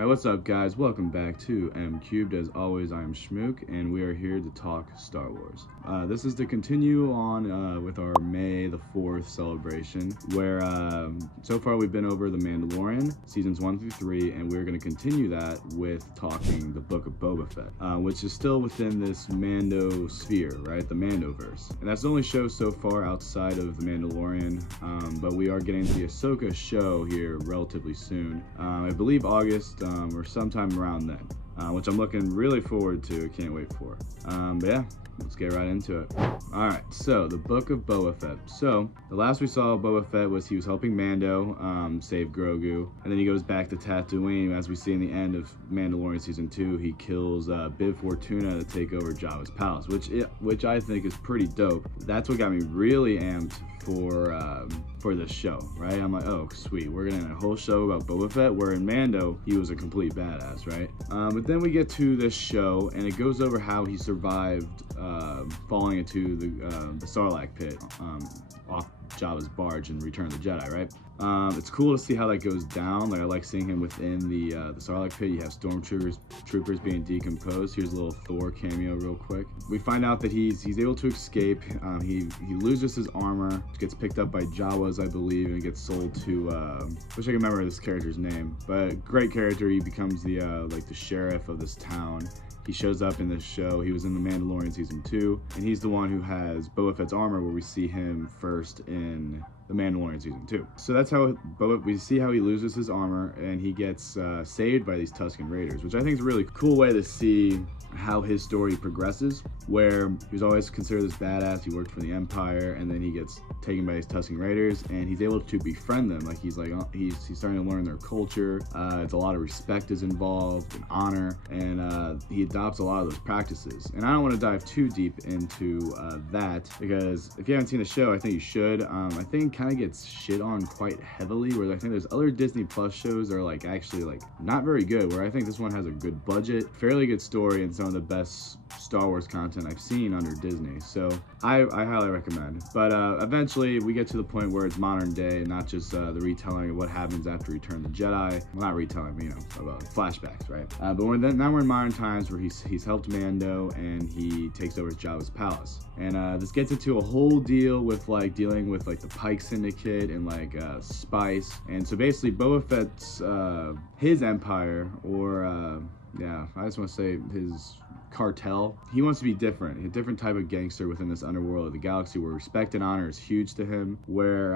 Alright, what's up guys? Welcome back to MCubed. As always, I am Schmook, and we are here to talk Star Wars. This is to continue on with our May the 4th celebration, where so far we've been over The Mandalorian, seasons 1 through 3, and we're going to continue that with talking the Book of Boba Fett, which is still within this Mando sphere, right? The Mandoverse. And that's the only show so far outside of The Mandalorian, but we are getting the Ahsoka show here relatively soon. I believe August, or sometime around then, which I'm looking really forward to. I can't wait for. But yeah, let's get right into it. Alright, so the Book of Boba Fett. So, the last we saw of Boba Fett was he was helping Mando save Grogu, and then he goes back to Tatooine. As we see in the end of Mandalorian Season 2, he kills Bib Fortuna to take over Jabba's palace, which I think is pretty dope. That's what got me really amped for this show, right? I'm like, oh, sweet, we're gonna have a whole show about Boba Fett, where in Mando, he was a complete badass, right? But then we get to this show, and it goes over how he survived falling into the Sarlacc pit off Jabba's barge in Return of the Jedi, right? It's cool to see how that goes down. Like, I like seeing him within the Sarlacc pit. You have stormtroopers being decomposed. Here's a little Thor cameo real quick. We find out that he's able to escape. He loses his armor, gets picked up by Jawas, I believe, and gets sold to wish I can remember this character's name, but great character. He becomes the like the sheriff of this town. He shows up in this show. He was in The Mandalorian Season 2, and he's the one who has Boba Fett's armor, where we see him first in The Mandalorian Season 2. So that's how we see how he loses his armor, and he gets saved by these Tusken Raiders, which I think is a really cool way to see how his story progresses, where he was always considered this badass. He worked for the Empire, and then he gets taken by these Tusken Raiders, and he's able to befriend them. Like, he's starting to learn their culture. It's a lot of respect is involved, and honor, and he adopts a lot of those practices. And I don't want to dive too deep into that, because if you haven't seen the show, I think you should. I think it kind of gets shit on quite heavily, whereas I think there's other Disney Plus shows that are actually not very good, where I think this one has a good budget, fairly good story, and some of the best Star Wars content I've seen under Disney. So I highly recommend. But eventually we get to the point where it's modern day, not just the retelling of what happens after Return of the Jedi. Well, not retelling, but about flashbacks, right? But now we're in modern times, where he's helped Mando, and he takes over Jabba's palace. And this gets into a whole deal with dealing with the Pike Syndicate and spice. And so basically Boba Fett's his empire, or yeah, I just want to say his cartel. He wants to be different, a different type of gangster within this underworld of the galaxy, where respect and honor is huge to him, where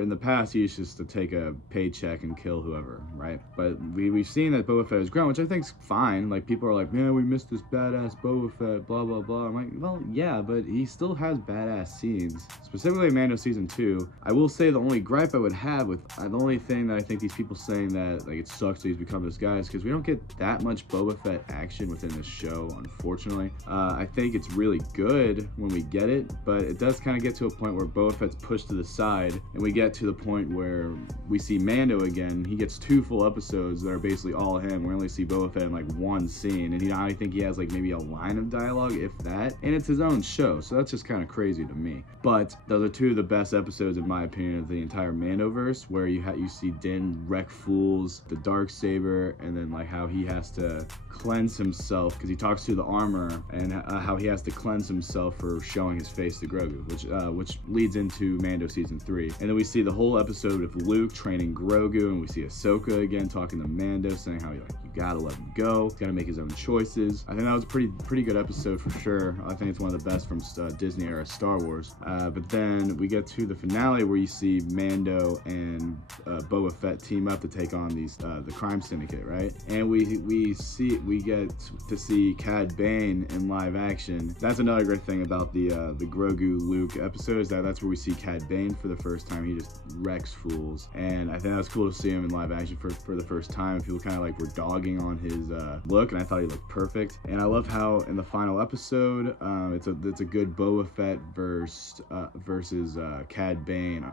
in the past he used just to take a paycheck and kill whoever, right? But we've seen that Boba Fett has grown, which I think's fine. People are like, man, we missed this badass Boba Fett, blah blah blah. I'm like, well, yeah, but he still has badass scenes, specifically in Mando Season 2. I will say the only gripe I would have with the only thing that I think these people saying that it sucks that he's become this guy is because we don't get that much Boba Fett action within this show, unfortunately. I think it's really good when we get it, but it does kind of get to a point where Boba Fett's pushed to the side, and we get to the point where we see Mando again. He gets 2 full episodes that are basically all him. We only see Boba Fett in one scene, and I think he has maybe a line of dialogue, if that, and it's his own show, so that's just kind of crazy to me. But those are 2 of the best episodes, in my opinion, of the entire Mandoverse, where you see Din wreck fools, the Darksaber, and then how he has to cleanse himself, because he talks to the armor, and how he has to cleanse himself for showing his face to Grogu, which leads into Mando Season 3. And then we see the whole episode of Luke training Grogu, and we see Ahsoka again talking to Mando, saying how you gotta let him go, he's gotta make his own choices. I think that was a pretty good episode for sure. I think it's one of the best from Disney era Star Wars. But then we get to the finale, where you see Mando and Boba Fett team up to take on the crime syndicate, right? And we get to see Cad Bane in live action. That's another great thing about the Grogu Luke episode, is that's where we see Cad Bane for the first time. He just wrecks fools, and I think that was cool to see him in live action for the first time. People kind of were dogging on his look, and I thought he looked perfect. And I love how in the final episode, it's a good Boba Fett versus Cad Bane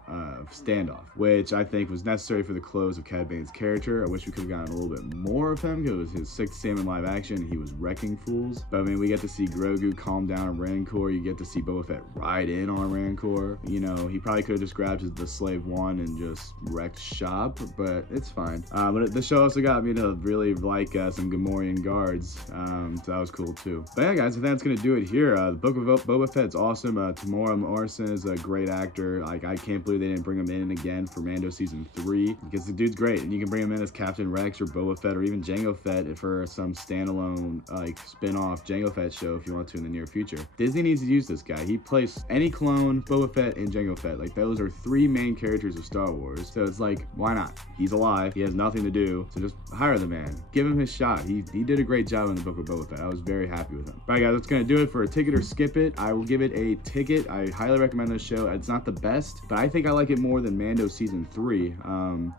standoff, which I think was necessary for the close of Cad Bane's character. I wish we could have gotten a little bit more of him, because it was his 6th time in live action. He was wrecking April Fools. But I mean, we get to see Grogu calm down a Rancor. You get to see Boba Fett ride in on a Rancor. You know, he probably could have just grabbed the Slave One and just wrecked shop, but it's fine. But the show also got me to really like some Gamorrean guards, so that was cool too. But yeah, guys, I think that's gonna do it here. The Book of Boba Fett's awesome. Tamora Morrison is a great actor. Like, I can't believe they didn't bring him in again for Mando season 3, because the dude's great, and you can bring him in as Captain Rex or Boba Fett or even Jango Fett for some standalone like spin-off Jango Fett show if you want to in the near future. Disney needs to use this guy. He plays any clone, Boba Fett, and Jango Fett. Like, those are 3 main characters of Star Wars, so it's like, why not? He's alive, he has nothing to do, so just hire the man, give him his shot. He did a great job in the Book of Boba Fett. I was very happy with him. All right, guys, that's gonna do it for a ticket or skip it. I will give it a ticket. I highly recommend this show. It's not the best, but I think I like it more than Mando season 3.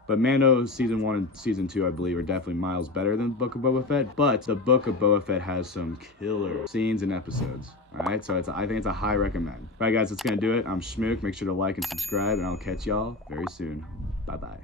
But Mando season 1 and season 2, I believe, are definitely miles better than Book of Boba Fett. But the Book of Boba Fett has some killer scenes and episodes. All right, so I think it's a high recommend. All right, guys, that's gonna do it. I'm Schmook. Make sure to like and subscribe, and I'll catch y'all very soon. Bye bye.